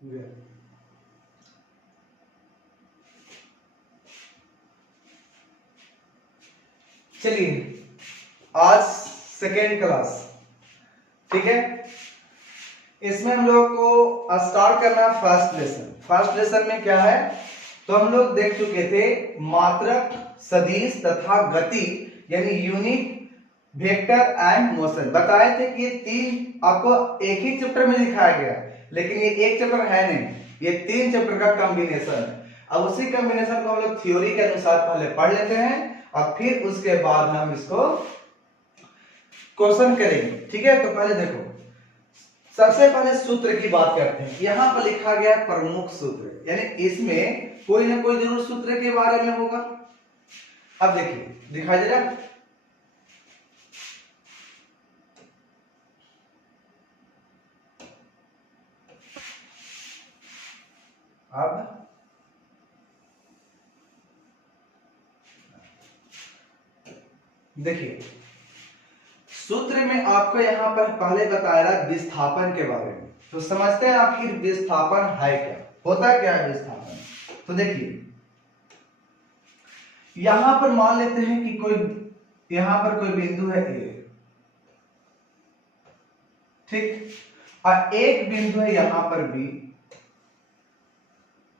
चलिए आज second class, ठीक है। इसमें हम लोग को स्टार्ट करना है फर्स्ट लेसन। फर्स्ट लेसन में क्या है, तो हम लोग देख चुके थे मात्रक, सदिश तथा गति, यानी यूनिट, वेक्टर एंड मोशन। बताए थे कि ये तीन आपको एक ही चैप्टर में दिखाया गया, लेकिन ये एक चैप्टर है नहीं, ये तीन चैप्टर का कॉम्बिनेशन है। अब उसी कॉम्बिनेशन को हम लोग थ्योरी के अनुसार पहले पढ़ लेते हैं और फिर उसके बाद हम इसको क्वेश्चन करेंगे, ठीक है। तो पहले देखो, सबसे पहले सूत्र की बात करते हैं। यहां पर लिखा गया है प्रमुख सूत्र, यानी इसमें कोई ना कोई जरूर सूत्र के बारे में होगा। अब देखिए, दिखाई दे रहा है, अब देखिए सूत्र में आपको यहां पर पहले बताया रहा विस्थापन के बारे में। तो समझते हैं आखिर विस्थापन है क्या, होता क्या है विस्थापन। तो देखिए यहां पर मान लेते हैं कि कोई यहां पर कोई बिंदु है ए, ठीक, और एक बिंदु है यहां पर बी,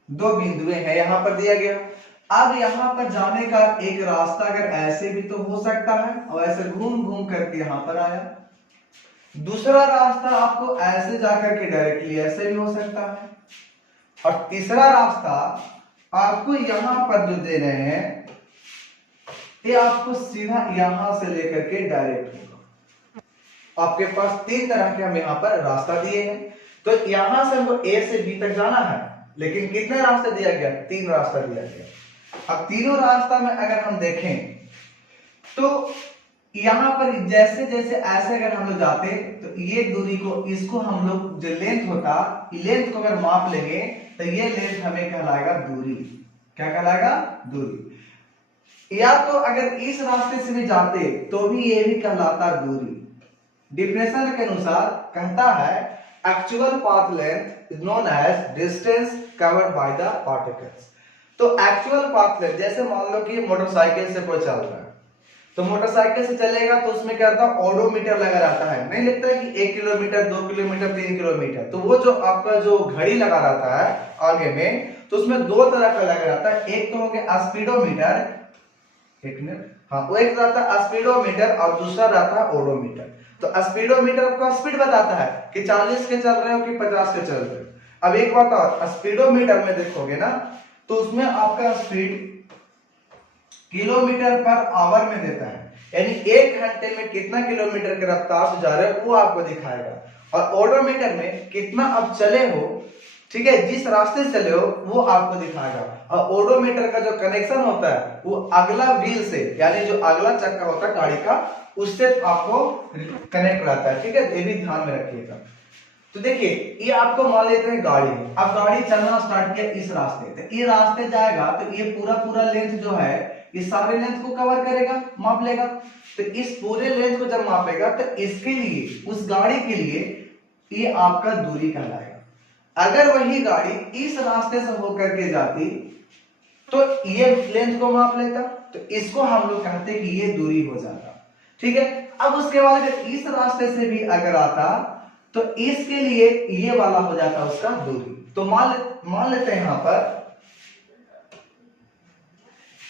दो बिंदुएं हैं यहां पर दिया गया। अब यहां पर जाने का एक रास्ता अगर ऐसे भी तो हो सकता है और ऐसे घूम घूम करके यहां पर आया। दूसरा रास्ता आपको ऐसे जाकर के डायरेक्टली ऐसे भी हो सकता है, और तीसरा रास्ता आपको यहां पर जो दे रहे हैं ये आपको सीधा यहां से लेकर के डायरेक्ट होगा। आपके पास तीन तरह के हम यहां पर रास्ता दिए हैं। तो यहां से हमको ए से बी तक जाना है, लेकिन कितने रास्ते दिया गया, तीन रास्ता दिया गया। अब तीनों रास्ता में अगर हम देखें तो यहां पर जैसे जैसे ऐसे अगर हम लोग जाते तो ये दूरी को, इसको हम लोग जो लेंथ होता, लेंथ को अगर माप लेंगे तो ये लेंथ हमें कहलाएगा दूरी। क्या कहलाएगा, दूरी। या तो अगर इस रास्ते से भी जाते तो भी ये भी कहलाता दूरी। डिफिनेशन के अनुसार कहता है actual path length is known as distance covered by the particles. तो एक्चुअल पाथ लेंथ, जैसे मान लो कि मोटरसाइकिल से कोई चल रहा है, तो मोटरसाइकिल से चलेगा तो उसमें क्या होता है, ओडोमीटर लगा रहता है। नहीं लिखता है कि 1 किलोमीटर 2 किलोमीटर 3 किलोमीटर, तो वो जो आपका जो घड़ी लगा रहता है आगे में, तो उसमें दो तरह का लगा रहता है। एक तो हो गया स्पीडोमीटर, एक मिनट, हाँ, वो एक रहता है स्पीडोमीटर और दूसरा रहता है ओडोमीटर। तो स्पीडोमीटर आपको स्पीड बताता है कि 40 के चल रहे हो कि 50 के चल रहे हो। अब एक बात और, स्पीडोमीटर में देखोगे ना तो उसमें आपका स्पीड किलोमीटर पर आवर में देता है, यानी 1 घंटे में कितना किलोमीटर की रफ्तार से जा रहे हो वो आपको दिखाएगा। और ओडोमीटर में कितना आप चले हो, ठीक है, जिस रास्ते से चले हो वो आपको दिखाएगा। और ओडोमीटर का जो कनेक्शन होता है वो अगला व्हील से, यानी जो अगला चक्का होता है गाड़ी का, उससे आपको कनेक्ट रहता है, ठीक है। ये भी ध्यान में रखिएगा। तो देखिए ये आपको मान लेते हैं गाड़ी है, अब गाड़ी चलना स्टार्ट किया इस रास्ते, तो ये रास्ते जाएगा तो ये पूरा पूरा लेंथ जो है इस सारे लेंथ को कवर करेगा, माप लेगा। तो इस पूरे लेंथ को जब मापेगा तो इसके लिए, उस गाड़ी के लिए ये आपका दूरी कहलाएगा। अगर वही गाड़ी इस रास्ते से होकर के जाती तो ये लेंथ को माप लेता, तो इसको हम लोग कहते कि ये दूरी हो जाता, ठीक है। अब उसके बाद अगर इस रास्ते से भी अगर आता तो इसके लिए ये वाला हो जाता उसका दूरी। तो मान लेते हैं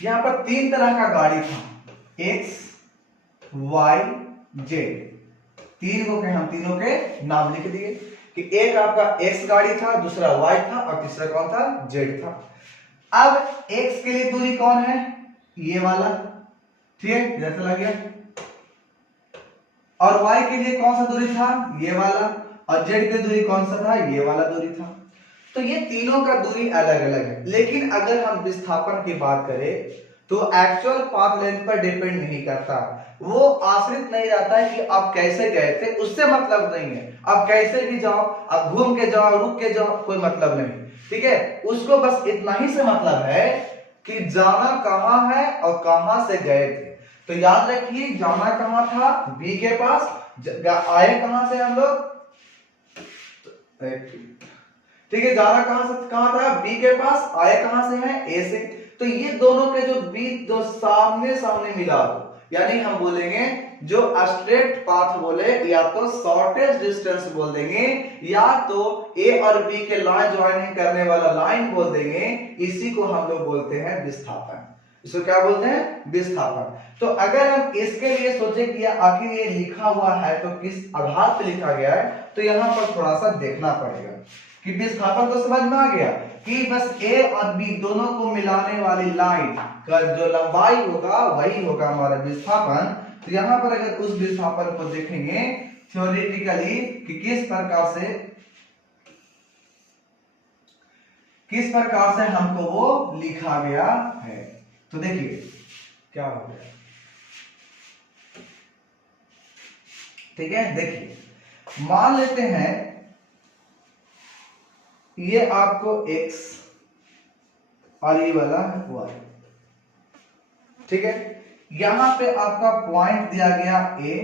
यहां पर तीन तरह का गाड़ी था, एक्स वाई जेड। तीन को हम तीनों के नाम लिख दिए कि एक आपका एक्स गाड़ी था, दूसरा वाई था और तीसरा कौन था, जेड था। अब एक्स के लिए दूरी कौन है, ये वाला, ठीक है, इधर चला गया। और y के लिए कौन सा दूरी था, ये वाला। और z की दूरी कौन सा था, ये वाला दूरी था। तो ये तीनों का दूरी अलग अलग है। लेकिन अगर हम विस्थापन की बात करें तो एक्चुअल पाथ लेंथ पर डिपेंड नहीं करता, वो आश्रित नहीं रहता है कि आप कैसे गए थे, उससे मतलब नहीं है। आप कैसे भी जाओ, आप घूम के जाओ, रुक के जाओ, कोई मतलब नहीं, ठीक है। उसको बस इतना ही से मतलब है कि जाना कहां है और कहां से गए थे। तो याद रखिए जाना कहां था, बी के पास, आए कहां से हम लोग, ठीक है, जाना कहां था, बी के पास, आया कहां से है, ए से। तो ये दोनों के जो बीच जो सामने सामने मिला दो, यानी हम बोलेंगे जो स्ट्रेट पाथ बोले या तो शॉर्टेस्ट डिस्टेंस बोल देंगे, या तो ए और बी के लाइन ज्वाइनिंग करने वाला लाइन बोल देंगे। इसी को हम लोग बोलते हैं विस्थापन। इसको क्या बोलते हैं, विस्थापन। तो अगर हम इसके लिए सोचे कि आखिर ये लिखा हुआ है तो किस आधार पर लिखा गया है, तो यहां पर थोड़ा सा देखना पड़ेगा कि विस्थापन तो समझ में आ गया कि बस ए और बी दोनों को मिलाने वाली लाइन का जो लंबाई होगा वही होगा हमारा विस्थापन। तो यहां पर अगर उस विस्थापन को देखेंगे थ्योरेटिकली कि किस प्रकार से हमको वो लिखा गया है, तो देखिए क्या हो गया। ठीक है, देखिए मान लेते हैं ये आपको x और ये वाला y। ठीक है, यहां पे आपका पॉइंट दिया गया A,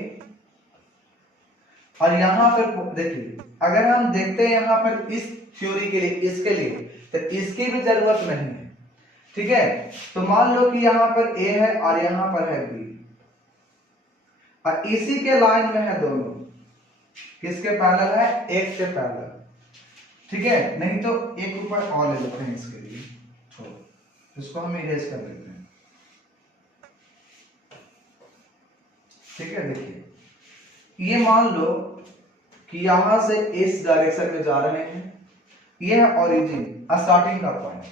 और यहां पर देखिए अगर हम देखते हैं यहां पर इस थ्योरी के लिए, इसके लिए तो इसकी भी जरूरत नहीं है। ठीक है, तो मान लो कि यहां पर A है और यहां पर है B, और इसी के लाइन में है दोनों, किसके पैरेलल है, एक के पैरेलल। ठीक है, नहीं तो एक ऊपर और ले लेते हैं इसके लिए, छोड़ो इसको हम इरेज कर देते हैं। ठीक है, देखिए ये मान लो कि यहां से इस डायरेक्शन में जा रहे हैं, ये है ओरिजिन स्टार्टिंग का पॉइंट,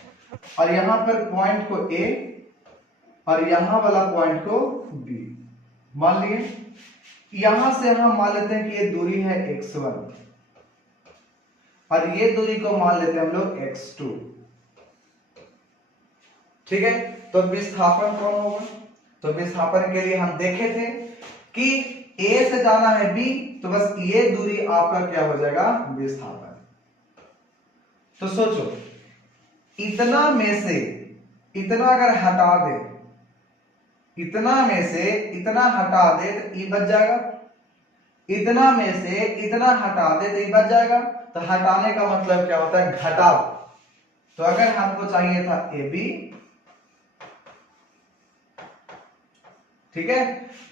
और यहां पर पॉइंट को A और यहां वाला पॉइंट को B मान लिए। यहां से हम मान लेते हैं कि ये दूरी है x1 और ये दूरी को मान लेते हैं हम लोग x2। ठीक है, तो विस्थापन कौन होगा, तो विस्थापन के लिए हम देखे थे कि A से जाना है B, तो बस ये दूरी आपका क्या हो जाएगा, विस्थापन। तो सोचो इतना में से इतना अगर हटा दे, इतना में से इतना हटा दे तो E बच जाएगा, इतना में से इतना हटा दे तो E बच जाएगा। तो हटाने का मतलब क्या होता है, घटाव। तो अगर हमको चाहिए था AB, ठीक है,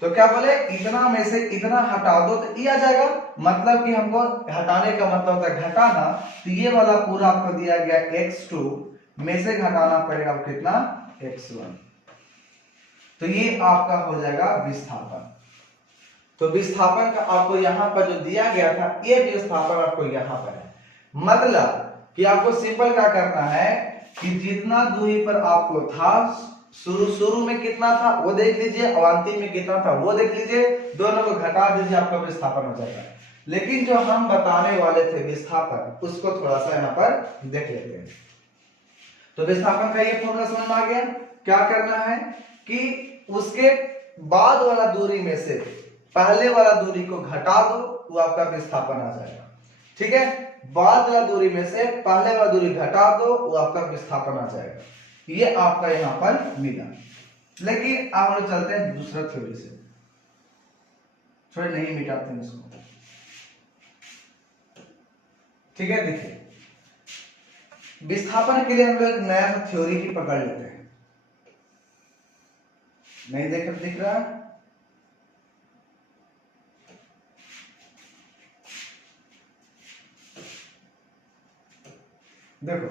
तो क्या बोले इतना में से इतना हटा दो तो E आ जाएगा, मतलब कि हमको हटाने का मतलब होता है घटाना। तो ये वाला पूरा आपको दिया गया x2 में से घटाना पड़ेगा कितना, x1। तो ये आपका हो जाएगा विस्थापन। तो विस्थापन का आपको यहां पर जो दिया गया था, ये विस्थापन आपको यहां पर है। मतलब कि आपको सिंपल क्या करना है कि जितना दूरी पर आपको था, शुरू में कितना था वो देख लीजिए, और अंतिम में कितना था वो देख लीजिए, दोनों को घटा दीजिए, आपका विस्थापन हो जाएगा। लेकिन जो हम बताने वाले थे विस्थापन, उसको थोड़ा सा यहां पर देख लेते हैं। तो विस्थापन का ये फॉर्मूला समझ में आ गया। क्या करना है कि उसके बाद वाला दूरी में से पहले वाला दूरी को घटा दो, वो आपका विस्थापन आ जाएगा। ठीक है, बाद वाला दूरी में से पहले वाला दूरी घटा दो, वो आपका विस्थापन आ जाएगा। ये आपका यहां पर मिला। लेकिन आप लोग चलते हैं दूसरा थ्योरी से, थोड़े नहीं मिटाते हैं इसको। ठीक है, देखिए विस्थापन के लिए हम लोग एक नया थ्योरी ही पकड़ लेते हैं। नहीं दिख रहा है, देखो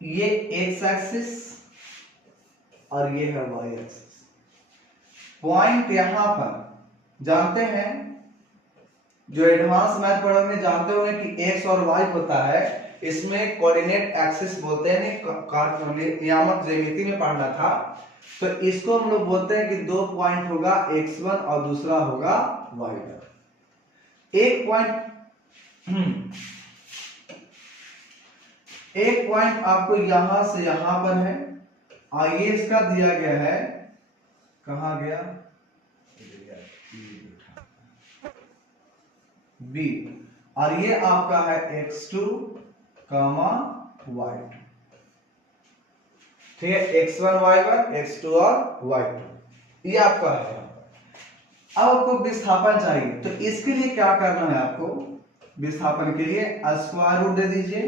ये एक्स एक्सिस और ये है वाई एक्सिस। पॉइंट यहां पर जानते हैं, जो एडवांस मैथ पढ़ोगे जानते होंगे कि एक्स और वाई होता है, इसमें कोऑर्डिनेट एक्सिस बोलते हैं, नियामक ज्यामिति में पढ़ना था। तो इसको हम लोग बोलते हैं कि दो पॉइंट होगा x1 और दूसरा होगा y1। एक पॉइंट आपको यहां से यहां पर है, आइए इसका दिया गया है, कहां गया, B, और ये आपका है x2, y2। ठीक है, x1 y1, x2 और y2, ये आपका है। अब आपको विस्थापन चाहिए, तो इसके लिए क्या करना है आपको, विस्थापन के लिए स्क्वायर रूट दे दीजिए,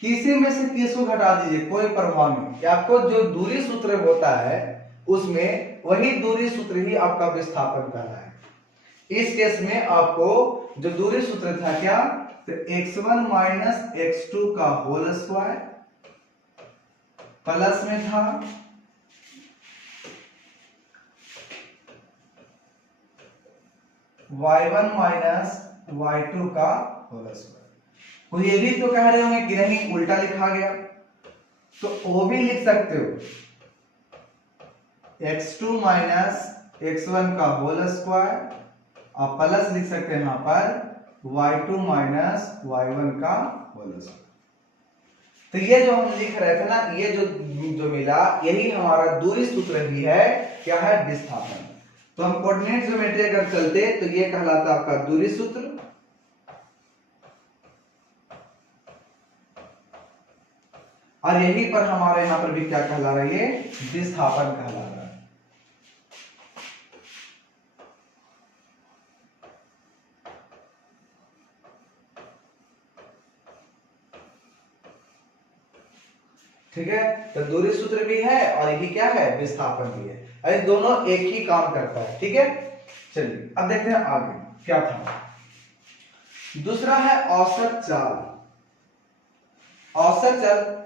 किसी में से किस को घटा दीजिए, कोई प्रभाव नहीं, आपको जो दूरी सूत्र होता है उसमें वही दूरी सूत्र ही आपका विस्थापन कर रहा है। इस केस में आपको जो दूरी सूत्र था क्या, तो x1 माइनस x2 का होल स्क्वायर प्लस में था y1 माइनस y2 का होल स्क्वायर। कोई ये भी तो कह रहे होंगे कि नहीं उल्टा लिखा गया, तो वो भी लिख सकते हो, x2 माइनस x1 का होल स्क्वायर, आप प्लस लिख सकते हैं यहां पर y2 माइनस y1 का होल स्क्वायर। तो ये जो हम लिख रहे थे ना, ये जो मिला यही हमारा दूरी सूत्र ही है, क्या है, विस्थापन। तो हम कोऑर्डिनेट ज्योमेट्री अगर चलते तो ये कहलाता आपका दूरी सूत्र, और यहीं पर हमारे यहां पर भी क्या कहला रहा है, ये विस्थापन कहला रहा है। ठीक है, तो दूरी सूत्र भी है और यही क्या है, विस्थापन भी है, अरे दोनों एक ही काम करता है। ठीक है, चलिए अब देखते हैं आगे क्या था। दूसरा है औसत चाल। औसत चाल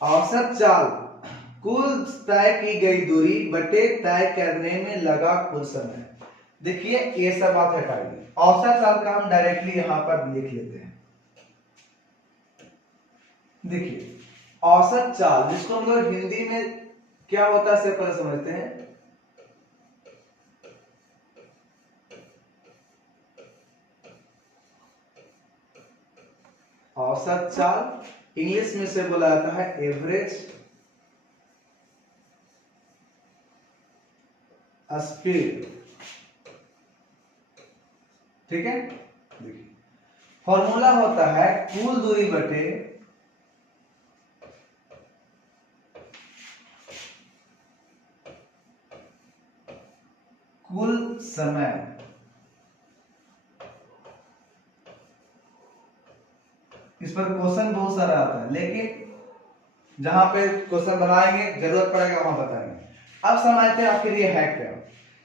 औसत चाल कुल तय की गई दूरी बटे तय करने में लगा कुल समय। देखिए ये सब बात हटाइए, औसत चाल का हम डायरेक्टली यहां पर लिख लेते हैं। देखिए औसत चाल जिसको हम लोग हिंदी में क्या होता है से पहले समझते हैं। औसत चाल इंग्लिश में से बोला जाता है एवरेज स्पीड। ठीक है, देखिए फॉर्मूला होता है कुल दूरी बटे कुल समय। इस पर क्वेश्चन बहुत सारा आता है, लेकिन जहां पे क्वेश्चन बनाएंगे जरूरत पड़ेगा वहां बताएंगे। अब समझते हैं आखिर ये है क्या।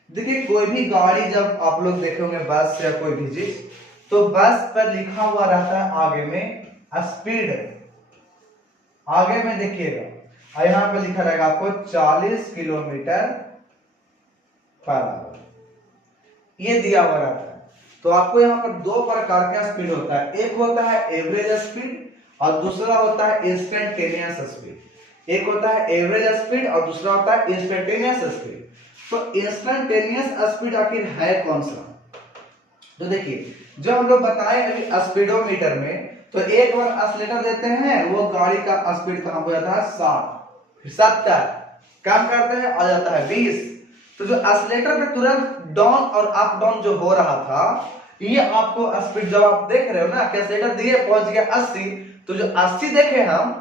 देखिए कोई भी गाड़ी जब आप लोग देखोगे बस या कोई भी चीज, तो बस पर लिखा हुआ रहता है आगे में स्पीड, आगे में देखिएगा यहां पर लिखा रहेगा आपको 40 किलोमीटर पर आवर, ये दिया हुआ रहता है। तो आपको यहाँ पर दो प्रकार का स्पीड होता है, एक होता है एवरेज स्पीड और दूसरा होता है इंस्टेंटेनियस स्पीड। एक होता है एवरेज स्पीड और दूसरा होता है इंस्टेंटेनियस स्पीड। तो इंस्टेंटेनियस स्पीड आखिर है कौन सा, तो देखिए जो हम लोग बताए अभी स्पीडोमीटर में, तो एक बार एक्सीलरेटर देते हैं वो गाड़ी का स्पीड कहां हो जाता है 60, 70 कम करते हैं आ जाता है 20। तो जो एक्सीलरेटर पे तुरंत डाउन और अप डाउन जो हो रहा था, ये आपको स्पीड जब आप देख रहे हो ना, एक्सीलरेटर दिए पहुंच गया 80, तो जो 80 देखे हम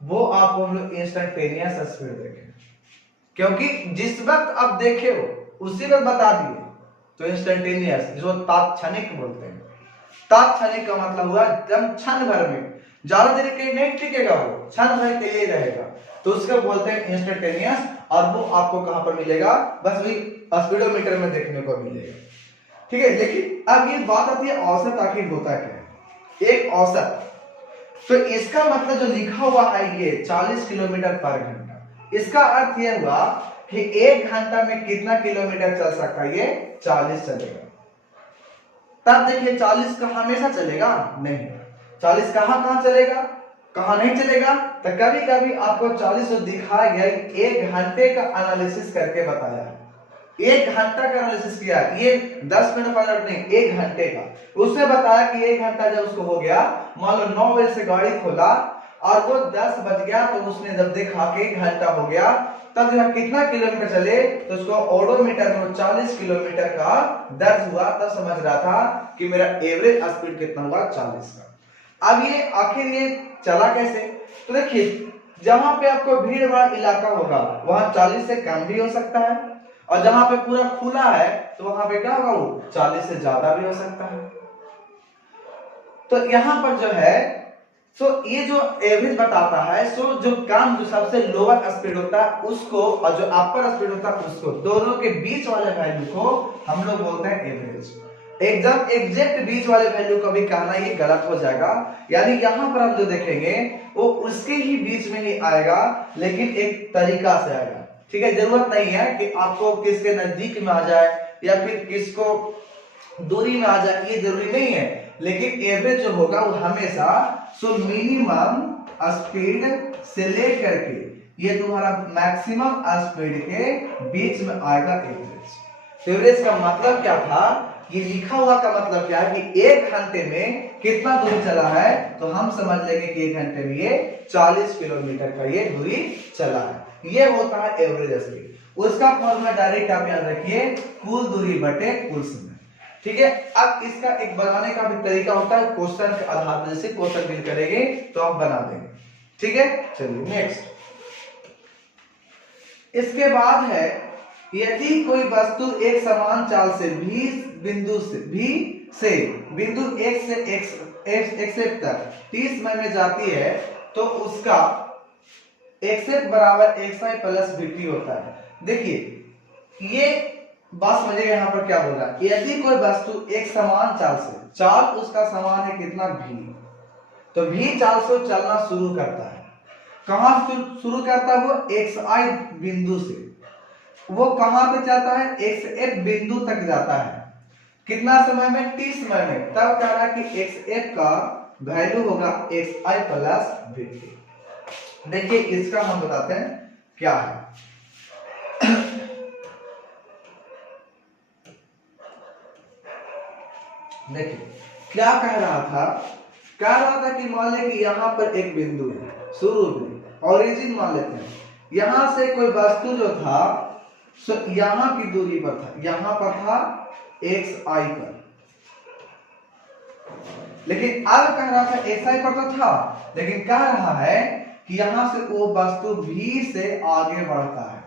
वो आपको हम लोग इंस्टेंटेनियस स्पीड देखे, क्योंकि जिस वक्त आप देखे हो उसी वक्त बता दिए, तो इंस्टेंटेनियस जिसको तात्क्षणिक बोलते हैं। तात्क्षणिक का मतलब हुआ एकदम क्षण भर में, ज्यादा देर के नहीं टिकेगा, वो क्षण भर के लिए रहेगा, तो उसको बोलते हैं इंस्टेंटेनियस। और वो आपको कहां पर मिलेगा, बस वही स्पीडोमीटर में देखने को मिलेगा। ठीक है, लेकिन अब ये बात आती है औसत आखिर होता क्या है, एक औसत, तो इसका मतलब जो लिखा हुआ है ये 40 किलोमीटर पर घंटा, इसका अर्थ यह हुआ कि एक घंटा में कितना किलोमीटर चल सकता है, ये 40 चलेगा। तब देखिए 40 का हमेशा चलेगा नहीं, 40 कहां चलेगा, कहां नहीं चलेगा। तो कभी कभी आपको 40 जो दिखाया गया एक घंटे का एनालिसिस करके बताया, एक घंटा का एनालिसिस किया, ये 10 मिनट 5 मिनट नहीं, एक घंटे का। उसने बताया कि एक घंटा जब उसको हो गया, मान लो 9 बजे से गाड़ी खोला और वो 10 बज गया, तो उसने जब देखा कि एक घंटा हो गया, तब जो कितना किलोमीटर चले, तो उसको ओडोमीटर में 40 किलोमीटर का दर्ज हुआ, तब समझ रहा था कि मेरा एवरेज स्पीड कितना हुआ 40 का। अब ये आखिर ये चला कैसे? तो देखिए जहां पे आपको भीड़ भाड़ इलाका होगा वहां 40 से कम भी हो सकता है, और जहां पे पूरा खुला है तो वहां पे क्या होगा, वो 40 से ज्यादा भी हो सकता है। तो यहाँ पर जो है सो ये जो एवरेज बताता है, सो जो कम जो सबसे लोअर स्पीड होता है उसको और जो अपर स्पीड होता है उसको, दोनों के बीच वाले वैल्यू को हम लोग बोलते हैं एवरेज। एकदम एग्जैक्ट बीच वाले वैल्यू को भी कहना ये गलत हो जाएगा, यानी यहाँ पर हम जो देखेंगे वो उसके ही बीच में ही आएगा, लेकिन एक तरीका से आएगा। ठीक है, जरूरत नहीं है कि आपको किसके नजदीक में आ जाए या फिर किसको दूरी में आ जाए, ये जरूरी नहीं है। लेकिन एवरेज जो होगा वो हमेशा सो मिनिमम स्पीड से लेकर के ये तुम्हारा मैक्सिमम स्पीड के बीच में आएगा एवरेज। एवरेज का मतलब क्या था, ये लिखा हुआ का मतलब क्या है कि एक घंटे में कितना दूरी चला है, तो हम समझ लेंगे कि एक घंटे में ये 40 किलोमीटर का ये दूरी चला है। ये होता है एवरेज स्पीड। उसका फॉर्मूला डायरेक्ट आप याद रखिए, कुल दूरी बटे कुल समय। ठीक है, अब इसका एक बनाने का भी तरीका होता है, क्वेश्चन के आधार पर, जैसे क्वेश्चन फिल करेंगे तो आप बना देंगे। ठीक है, चलिए नेक्स्ट। इसके बाद है, यदि कोई वस्तु एक समान चाल से बिंदु x से तक 30 समय में जाती है तो उसका xf बराबर xi प्लस vt होता है। देखिए ये बात समझिएगा, यहाँ पर क्या होगा, यदि कोई वस्तु एक समान चाल से, चाल उसका समान है कितना v, तो v चाल से चलना शुरू करता है। कहां शुरू करता है वो, xi बिंदु से। वो कहां पे जाता है, xf बिंदु तक जाता है। कितना समय में, t समय में। तब कह रहा है कि xf का वैल्यू होगा xi प्लस vt। देखिए इसका हम बताते हैं क्या है। देखिए क्या कह रहा था, कि मान ले कि यहाँ पर एक बिंदु है, शुरू में ओरिजिन मान लेते हैं, यहां से कोई वस्तु जो था सो यहां की दूरी पर था, यहां पर था xi पर, लेकिन अब कह रहा था xi पर तो था, लेकिन कह रहा है कि यहां से वो वस्तु v से आगे बढ़ता है,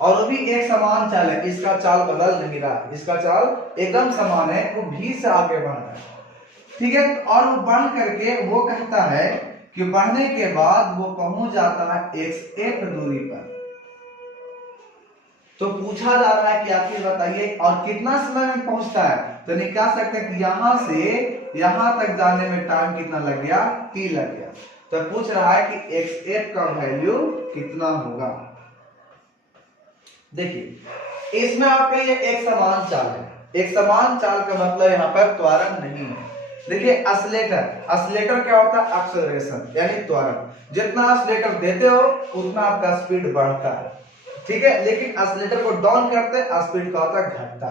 और वो भी एक समान चाल है, इसका चाल बदल नहीं रहा, इसका चाल एकदम समान है, वो v से आगे बढ़ रहा है। ठीक है, और वो बढ़ करके वो कहता है कि बढ़ने के बाद वो पहुंच जाता है xf दूरी पर। तो पूछा जा रहा है कि आखिर बताइए और कितना समय में पहुंचता है, तो निकाल सकते हैं कि यहां से यहां तक जाने में टाइम कितना लग गया, t लग गया। तो पूछ रहा है कि xf का वैल्यू कितना होगा। देखिए इसमें आपके लिए एक समान चाल है, एक समान चाल का मतलब यहाँ पर त्वरण नहीं है। देखिए असलेटर क्या होता है, एक्सेलरेशन यानी त्वरण। जितना असलेटर देते हो उतना आपका स्पीड बढ़ता है। ठीक है, लेकिन असलेटर को डाउन करते स्पीड का होता घटता।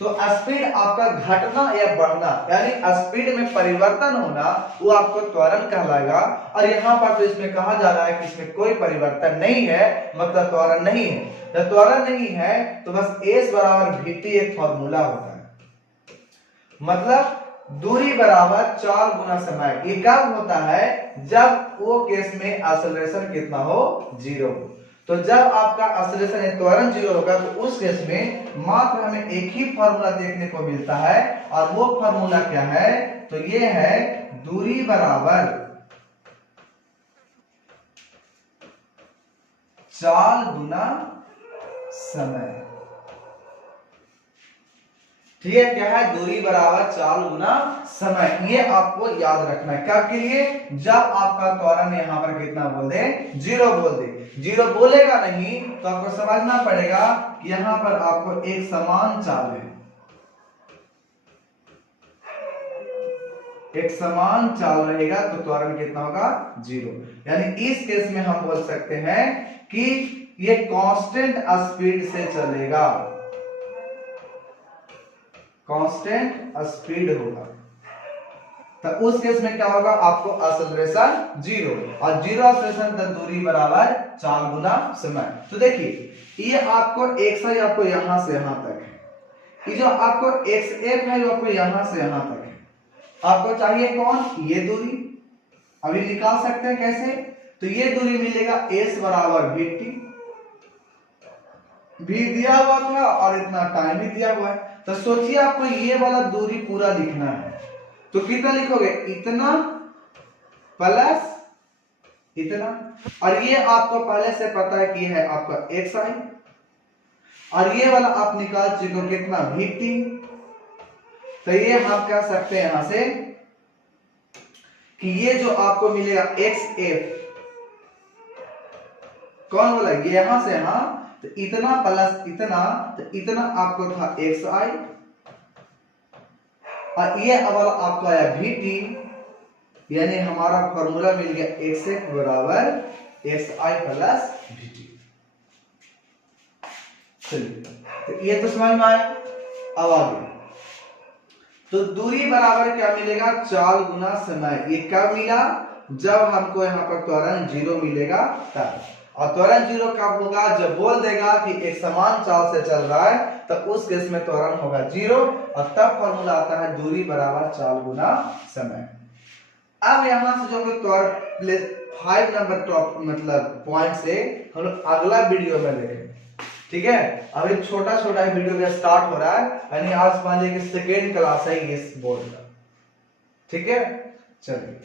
तो स्पीड आपका घटना या बढ़ना यानी स्पीड में परिवर्तन होना वो आपको त्वरण कहलाएगा। और यहाँ पर तो इसमें कहा जा रहा है कि इसमें कोई परिवर्तन नहीं है, मतलब त्वरण नहीं है। जब त्वरण नहीं है तो बस s बराबर vt एक फॉर्मूला होता है, मतलब दूरी बराबर चाल गुना समय। ये कब होता है, जब वो केस में एक्सेलरेशन कितना हो, 0 हो। तो जब आपका एक्सेलरेशन त्वरण 0 होगा तो उस केस में मात्र हमें एक ही फॉर्मूला देखने को मिलता है, और वो फॉर्मूला क्या है, तो ये है दूरी बराबर चाल गुना समय। ठीक है, क्या है, दूरी बराबर चाल गुना समय। ये आपको याद रखना है, क्या के लिए, जब आपका त्वरण यहां पर कितना बोल दे, 0 बोल दे। 0 बोलेगा नहीं तो आपको समझना पड़ेगा कि यहां पर आपको एक समान चाल है, एक समान चाल रहेगा तो त्वरण कितना होगा, 0। यानी इस केस में हम बोल सकते हैं कि ये कांस्टेंट स्पीड से चलेगा, कांस्टेंट स्पीड होगा। तो उस केस में क्या होगा, आपको एक्सेलरेशन 0, और 0 एक्सेलरेशन तक दूरी बराबर चाल गुना समय। तो देखिए ये आपको xi आपको यहां से यहां तक है, ये जो आपको xf है वो आपको यहां से यहां तक है। आपको चाहिए कौन, ये दूरी, अभी निकाल सकते हैं कैसे, तो ये दूरी मिलेगा s बराबर vt, भी दिया हुआ था और इतना टाइम भी दिया हुआ है, तो सोचिए आपको ये वाला दूरी पूरा लिखना है, तो कितना लिखोगे, इतना प्लस इतना, और ये आपको पहले से पता है कि है आपका xi, और ये वाला आप निकाल चुके हो कितना, vt, तो ये हम कह सकते हैं यहां से कि ये जो आपको मिलेगा xf, कौन बोला, ये यहां से, हाँ, तो इतना प्लस इतना, तो इतना आपको था xi, और ये वाला आपको आया vt, यानी हमारा फॉर्मूला मिल गया xf बराबर xi प्लस vt। चलिए, तो ये तो समझ में आया। अब आगे, तो दूरी बराबर क्या मिलेगा, 4 गुना समय। ये कब मिला, जब हमको यहाँ पर त्वरण 0 मिलेगा तब, और त्वरण 0 कब होगा, जब बोल देगा कि एक समान चाल से चल रहा है, तब उस केस में त्वरण होगा 0, और तब फॉर्मूला आता है दूरी बराबर 4 गुना समय। अब यहां से जो हम लोग 5 नंबर टॉप मतलब पॉइंट से हम लोग अगला वीडियो में देखेंगे, ठीक है। अभी छोटा छोटा वीडियो का स्टार्ट हो रहा है, यानी आज मान लीजिए कि सेकेंड क्लास है इस बोर्ड का, ठीक है। चलिए।